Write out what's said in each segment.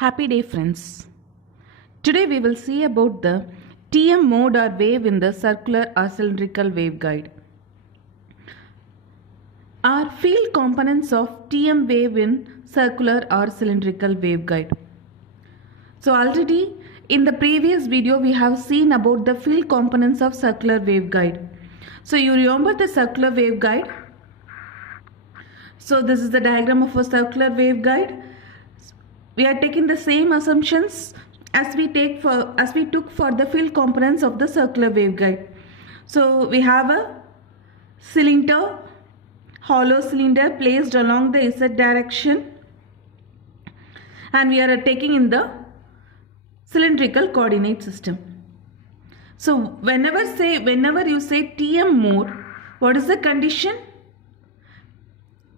Happy day friends. Today we will see about the TM mode or wave in the circular or cylindrical waveguide. Are field components of TM wave in circular or cylindrical waveguide. So already in the previous video we have seen about the field components of circular waveguide. So you remember the circular waveguide? So this is the diagram of a circular waveguide. We are taking the same assumptions as we took for the field components of the circular waveguide. So we have a cylinder, hollow cylinder placed along the Z direction, and we are taking in the cylindrical coordinate system. So whenever you say TM mode, what is the condition?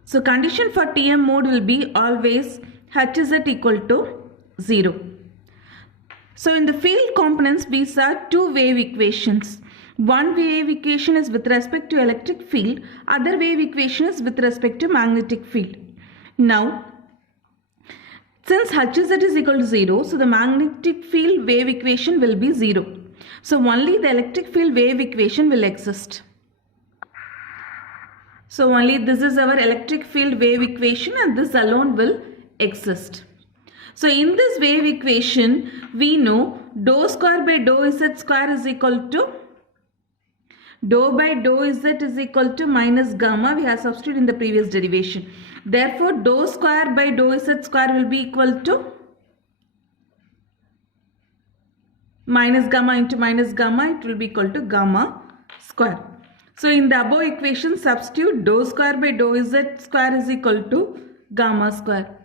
So condition for TM mode will be always Hz equal to 0. So in the field components we saw two wave equations. One wave equation is with respect to electric field, other wave equation is with respect to magnetic field. Now since Hz is equal to 0, so the magnetic field wave equation will be 0. So only the electric field wave equation will exist. So only this is our electric field wave equation and this alone will exist. So in this wave equation we know dou square by dou z square is equal to dou by dou z is equal to minus gamma. We have substituted in the previous derivation. Therefore dou square by dou z square will be equal to minus gamma into minus gamma, it will be equal to gamma square. So in the above equation substitute dou square by dou z square is equal to gamma square.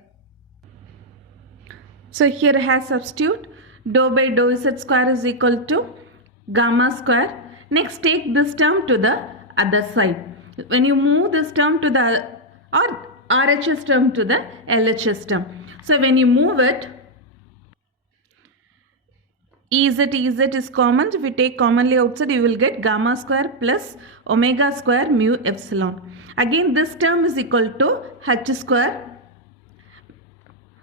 So here I have substitute dou by dou z square is equal to gamma square. Next take this term to the other side. When you move this term to the or RHS term to the LHS term. So when you move it, Ez is common. If you take commonly outside, you will get gamma square plus omega square mu epsilon. Again this term is equal to h square.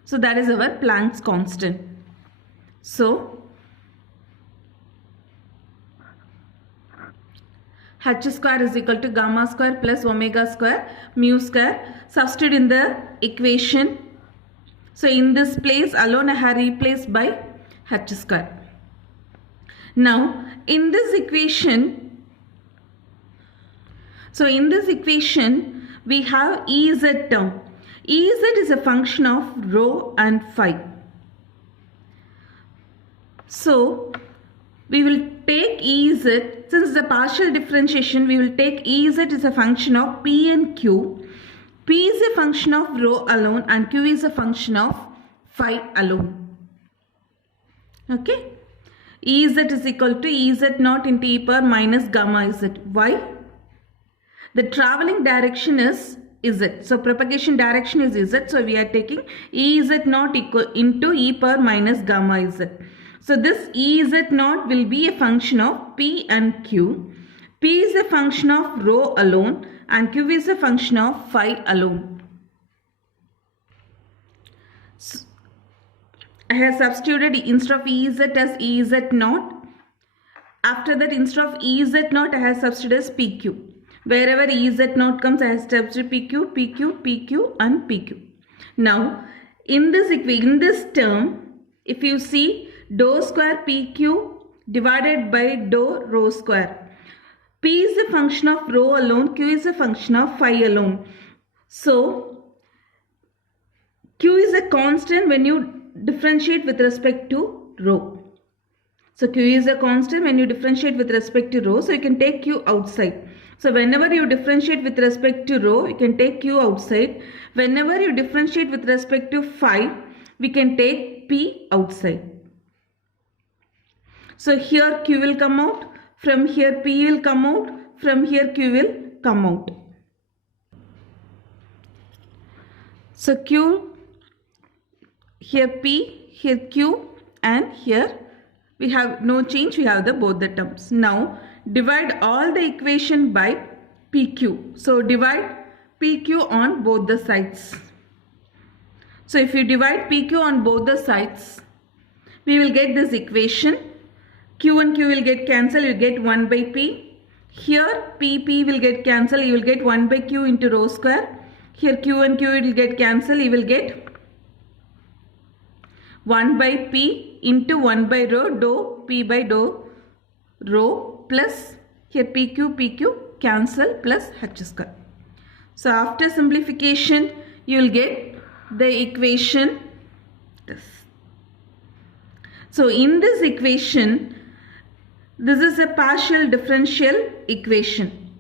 So that is our Planck's constant. So h square is equal to gamma square plus omega square mu square. Substitute in the equation. So in this place alone I have replaced by h square. Now in this equation, we have Ez term. Ez is a function of rho and phi. So we will take Ez, since the partial differentiation, we will take Ez is a function of P and Q. P is a function of rho alone and Q is a function of phi alone. Okay. Ez is equal to Ez naught into e power minus gamma z. Why? The travelling direction is z. So propagation direction is z. So we are taking Ez naught equal into e power minus gamma z. So this Ez naught will be a function of P and Q. P is a function of rho alone and Q is a function of phi alone. So I have substituted instead of Ez as Ez naught. After that instead of Ez naught I have substituted as PQ. Wherever Ez naught comes I have substituted PQ, PQ, PQ and PQ. Now in this term, if you see dou square PQ divided by dou rho square. P is a function of rho alone, Q is a function of phi alone. So Q is a constant when you differentiate with respect to rho. So Q is a constant when you differentiate with respect to rho. So you can take Q outside. So whenever you differentiate with respect to rho, you can take Q outside. Whenever you differentiate with respect to phi, we can take P outside. So here Q will come out. From here P will come out. From here Q will come out. So Q, here P, here Q, and here we have no change, we have both the terms. Now divide all the equation by PQ. So divide PQ on both the sides. So if you divide PQ on both the sides, we will get this equation. Q and Q will get cancelled, you get 1 by P. Here P will get cancelled, you will get 1 by Q into rho square. Here Q and Q will get cancelled, you will get 1 by P into 1 by rho dou P by dou rho plus here PQ cancel plus H square. So after simplification, you will get the equation this. So in this equation, this is a partial differential equation.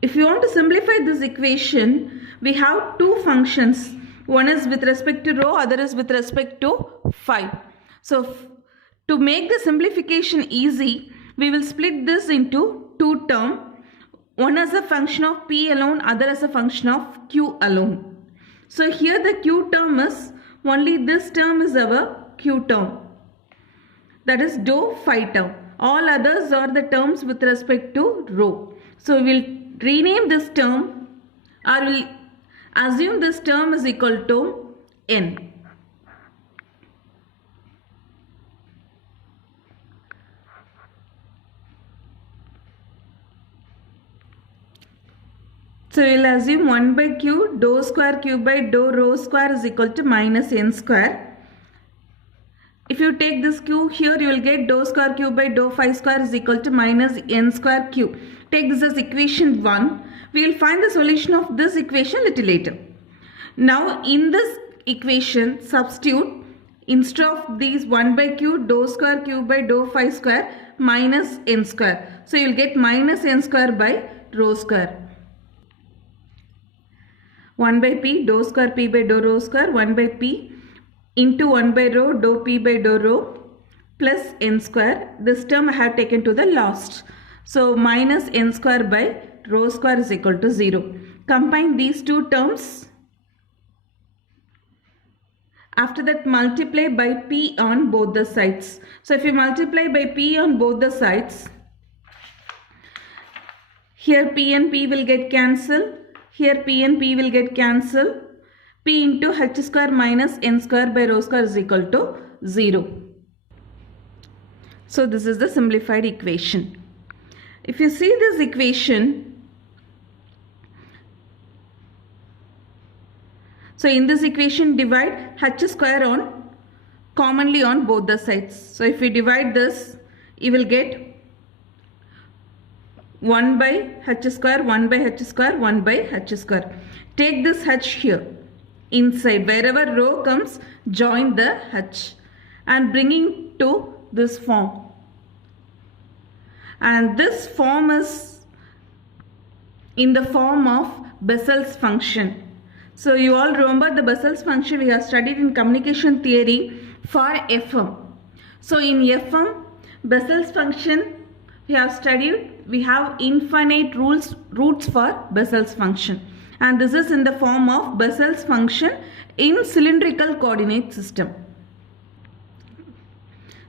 If you want to simplify this equation, we have two functions. One is with respect to rho, other is with respect to phi. So to make the simplification easy, we will split this into two terms. One as a function of P alone, other as a function of Q alone. So here the Q term is, only this term is our Q term. That is dou phi term. All others are the terms with respect to rho. So we will rename this term, or we will assume this term is equal to N. So we will assume 1 by Q dou square Q by dou rho square is equal to minus N square. If you take this Q here, you will get dou square Q by dou phi square is equal to minus N square Q. Take this as equation 1. We will find the solution of this equation a little later. Now in this equation, substitute instead of these 1 by Q dou square Q by dou phi square minus N square. So you will get minus N square by rho square. 1 by P dou square P by dou rho square, 1 by P into 1 by rho dou P by dou rho plus N square. This term I have taken to the last. So minus N square by rho square is equal to 0. Combine these two terms. After that, multiply by P on both the sides. So if you multiply by P on both the sides, here P and P will get cancelled. Here P and P will get cancelled. P into H square minus N square by rho square is equal to 0. So this is the simplified equation. If you see this equation, so in this equation divide H square on commonly on both the sides. So if we divide this, you will get 1 by H square, 1 by H square, 1 by H square. Take this H here inside, wherever rho comes, join the H and bringing to this form. And this form is in the form of Bessel's function. So you all remember the Bessel's function we have studied in communication theory for FM. So in FM, Bessel's function we have studied, we have infinite roots for Bessel's function. And this is in the form of Bessel's function in cylindrical coordinate system.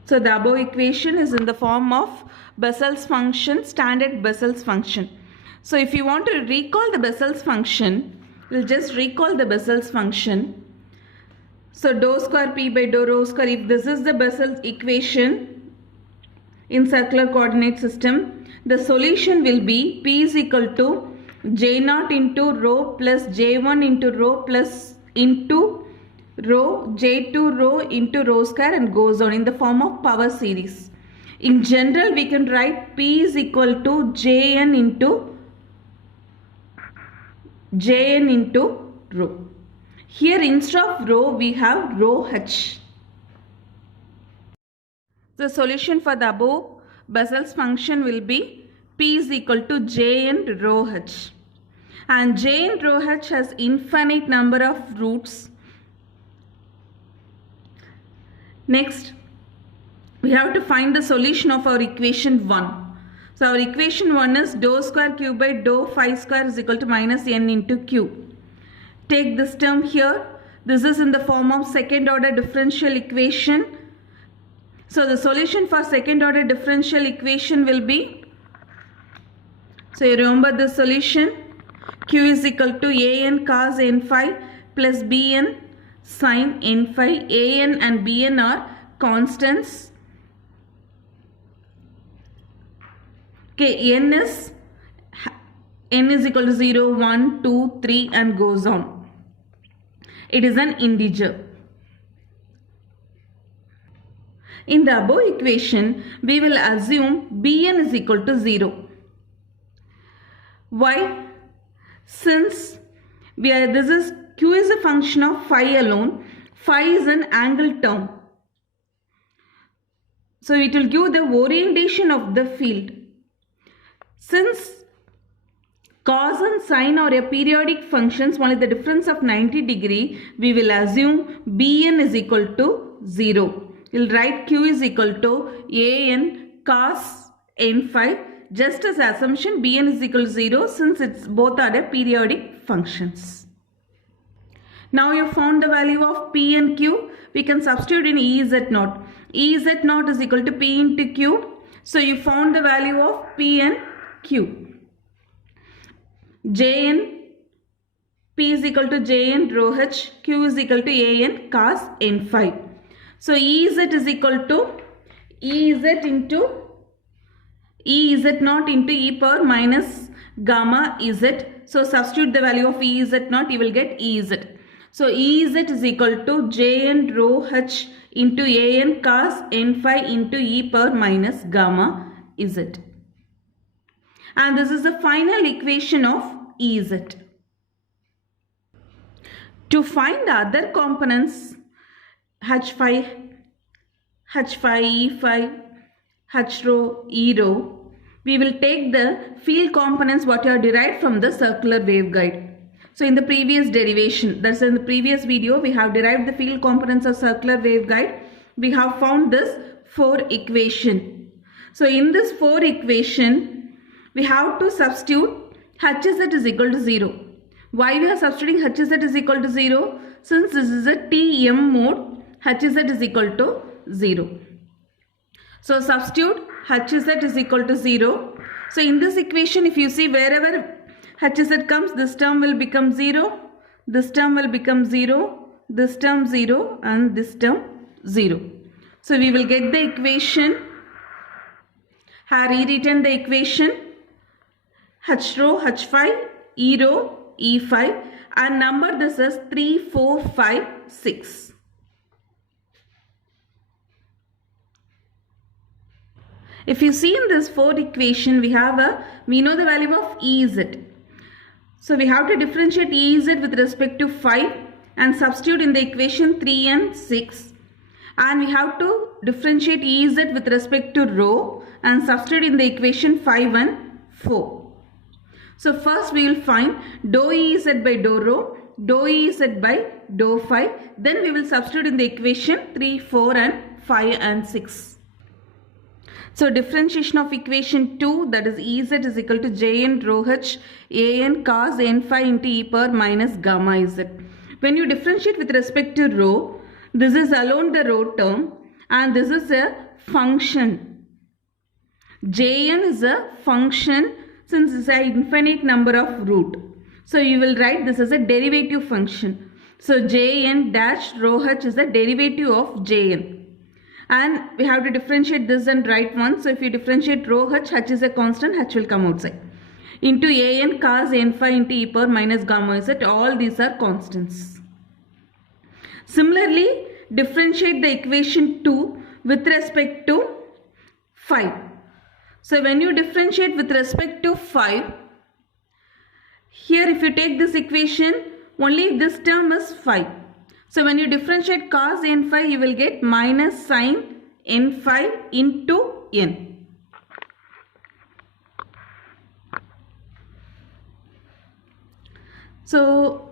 So the above equation is in the form of Bessel's function, standard Bessel's function. So if you want to recall the Bessel's function, we'll just recall the Bessel's function. So dou square P by dou rho square, if this is the Bessel's equation in circular coordinate system, the solution will be P is equal to J0 into rho plus J1 into rho plus into rho J2 rho into rho square and goes on in the form of power series. In general, we can write P is equal to Jn into rho. Here instead of rho, we have rho H. The solution for the above Bessel's function will be P is equal to Jn rho H. And Jn rho H has infinite number of roots. Next, we have to find the solution of our equation 1. So our equation 1 is dou square Q by dou phi square is equal to minus N into Q. Take this term here. This is in the form of second order differential equation. So the solution for second order differential equation will be, so you remember the solution, Q is equal to an cos n phi plus bn sin n phi. An and bn are constants. Okay, n is equal to 0, 1, 2, 3 and goes on. It is an integer. In the above equation, we will assume bn is equal to 0. Why? Since q is a function of phi alone, phi is an angle term. So it will give the orientation of the field. Since cos and sine are a periodic functions, only the difference of 90 degree, we will assume bn is equal to 0. We will write q is equal to an cos n phi. Just as assumption, bn is equal to 0 since both are the periodic functions. Now you found the value of p and q. We can substitute in Ez0. Ez0 is equal to p into q. So you found the value of p and q. Jn, p is equal to jn rho h, q is equal to an cos n phi. So Ez is equal to Ez into Ez0 into e power minus gamma z. So substitute the value of Ez0, you will get Ez. So Ez is equal to jn rho h into an cos n phi into e power minus gamma z. And this is the final equation of Ez. To find the other components, h phi, e phi, h rho, e rho, we will take the field components what you have derived from the circular waveguide. So in the previous derivation, that's in the previous video, we have derived the field components of circular waveguide. We have found this 4 equation. So in this 4 equation, we have to substitute Hz is equal to 0. Why we are substituting Hz is equal to 0? Since this is a TM mode, Hz is equal to 0. So substitute Hz is equal to 0. So in this equation, if you see wherever Hz comes, this term will become 0, this term will become 0, this term 0 and this term 0. So we will get the equation. I rewritten the equation h rho, h phi, e rho, e phi, and number this as 3, 4, 5, 6. If you see in this 4 equation, we know the value of Ez. So we have to differentiate Ez with respect to 5 and substitute in the equation 3 and 6. And we have to differentiate Ez with respect to rho and substitute in the equation 5 and 4. So first we will find dou Ez by dou rho, dou Ez by dou phi. Then we will substitute in the equation 3, 4 and 5 and 6. So differentiation of equation 2, that is Ez is equal to jn rho h an cos n phi into e power minus gamma z. When you differentiate with respect to rho, this is alone the rho term and this is a function. Jn is a function since it is an infinite number of root. So you will write this as a derivative function. So jn dash rho h is the derivative of jn. And we have to differentiate this and write 1. So if you differentiate rho h, h is a constant, h will come outside. Into an cos n phi into e power minus gamma z, all these are constants. Similarly, differentiate the equation 2 with respect to 5. So when you differentiate with respect to 5, here if you take this equation, only this term is 5. So when you differentiate cos n phi, you will get minus sin n phi into n. So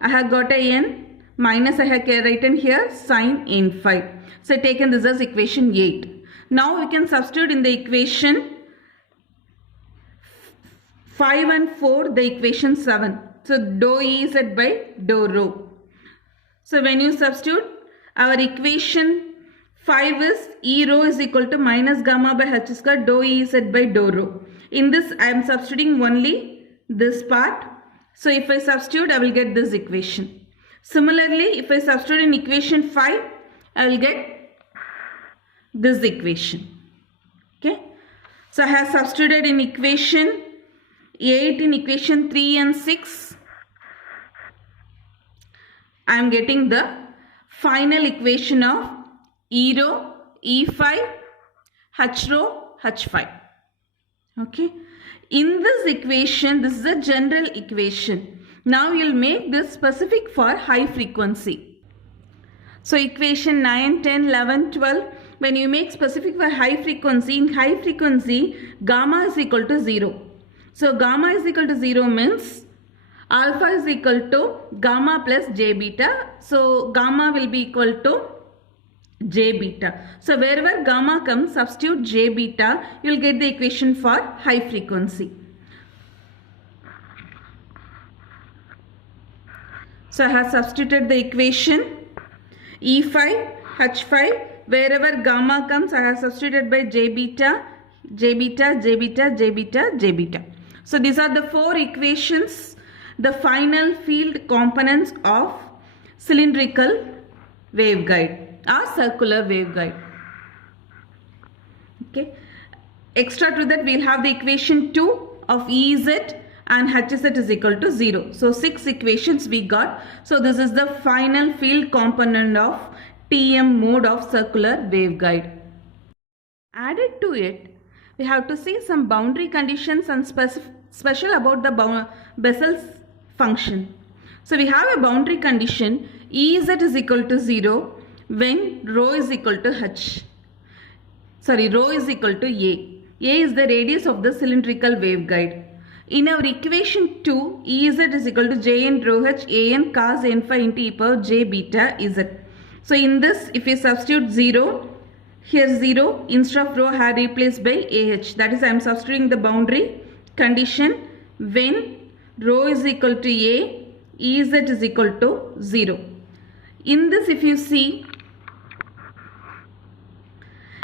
I have got a n, minus I have written here sin n phi. So taken this as equation 8. Now we can substitute in the equation 5 and 4 the equation 7. So dou Ez by dou rho. So when you substitute, our equation 5 is E rho is equal to minus gamma by h square dou Ez by dou rho. In this I am substituting only this part So if I substitute, I will get this equation. Similarly, if I substitute in equation 5, I will get this equation. Okay. So I have substituted in equation 8, in equation 3 and 6. I am getting the final equation of E rho, E5, H rho, H5. Okay. In this equation, this is a general equation. Now you will make this specific for high frequency. So equation 9, 10, 11, 12, when you make specific for high frequency, in high frequency, gamma is equal to 0. So gamma is equal to 0 means alpha is equal to gamma plus j beta. So gamma will be equal to j beta. So wherever gamma comes, substitute j beta, you will get the equation for high frequency. So I have substituted the equation E5, H5, wherever gamma comes, I have substituted by j beta, j beta, j beta, j beta, j beta. So these are the 4 equations, the final field components of cylindrical waveguide or circular waveguide. Okay. Extra to that, we will have the equation 2 of Ez and Hz is equal to 0. So 6 equations we got. So this is the final field component of TM mode of circular waveguide. Added to it, we have to see some boundary conditions and special about the Bessel's function. So we have a boundary condition Ez is equal to 0 when rho is equal to rho is equal to A. A is the radius of the cylindrical waveguide. In our equation 2, Ez is equal to Jn rho h An cos n phi into e power j beta Z. So in this, if we substitute 0, here 0 instead of rho I have replaced by Ah. That is, I am substituting the boundary condition when rho is equal to A, Ez is equal to 0. In this, if you see,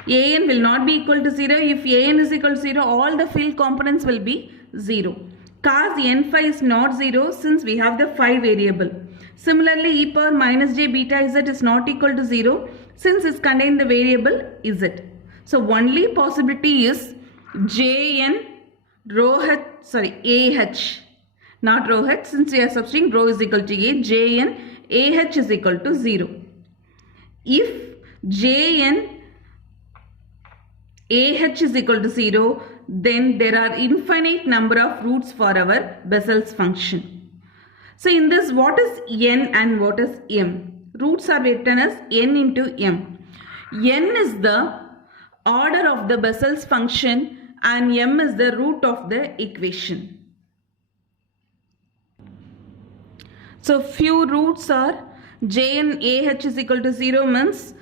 An will not be equal to 0. If An is equal to 0, all the field components will be 0. Cos n phi is not 0 since we have the phi variable. Similarly, e power minus j beta Z is not equal to 0 since it contains the variable Z. So only possibility is Jn rho h, Ah, not rho h, since we are substituting rho is equal to A, Jn Ah is equal to 0. If Jn Ah is equal to 0, then there are infinite number of roots for our Bessel's function. So in this, what is n and what is m? Roots are written as n into m. N is the order of the Bessel's function and m is the root of the equation. So few roots are Jn Ah is equal to 0 means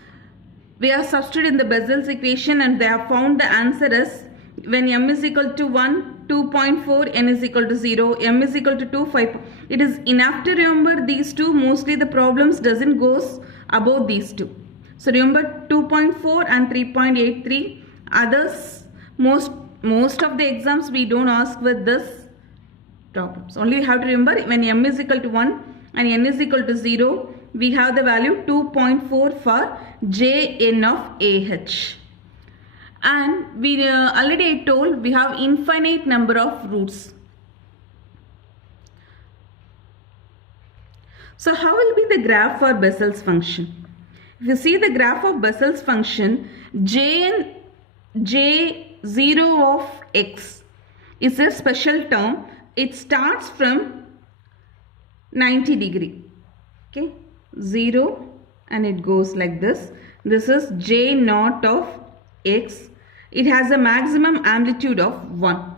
we are substituted in the Bessel's equation and they have found the answer as when m is equal to 1, 2.4, n is equal to 0, m is equal to 2, 5. It is enough to remember these two. Mostly the problems doesn't goes above these two. So remember 2.4 and 3.83. Others, most of the exams we don't ask with this problems. Only we have to remember when m is equal to 1 and n is equal to 0, we have the value 2.4 for Jn of Ah. And we already told we have infinite number of roots. So how will be the graph for Bessel's function? If you see the graph of Bessel's function, J0 of x is a special term. It starts from 90 degree. Okay, 0 and it goes like this. This is J0 of x. It has a maximum amplitude of 1.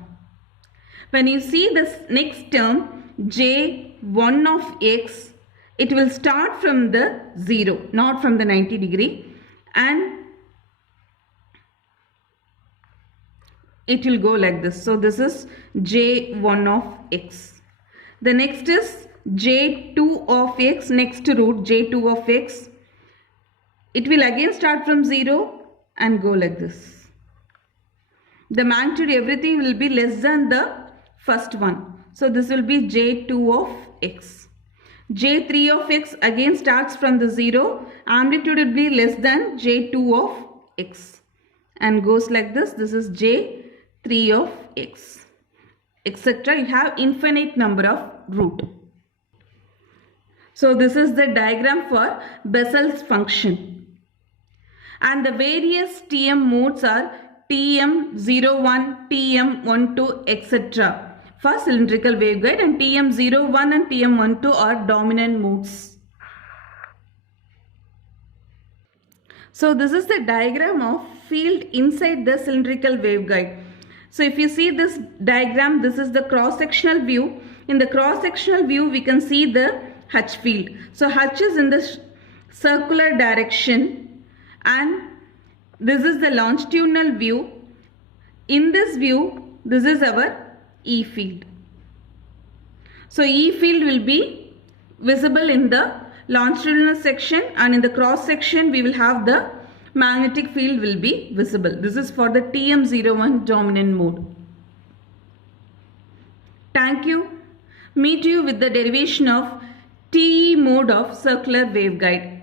When you see this next term J1 of x, it will start from the 0, not from the 90 degree, and it will go like this. So this is J1 of x. The next is J2 of x, next root J2 of x. It will again start from 0 and go like this. The magnitude, everything will be less than the first one. So this will be J2 of x. J3 of x again starts from the 0. Amplitude will be less than J2 of x and goes like this. This is J3 of x, etc. You have infinite number of root. So this is the diagram for Bessel's function. And the various TM modes are TM01, TM12, etc. for cylindrical waveguide, and TM01 and TM12 are dominant modes. So this is the diagram of field inside the cylindrical waveguide. So if you see this diagram, this is the cross-sectional view. In the cross-sectional view, we can see the H field. So H is in the circular direction, and this is the longitudinal view. In this view, this is our E field. So E field will be visible in the longitudinal section, and in the cross section we will have the magnetic field will be visible. This is for the TM01 dominant mode. Thank you. Meet you with the derivation of TE mode of circular waveguide.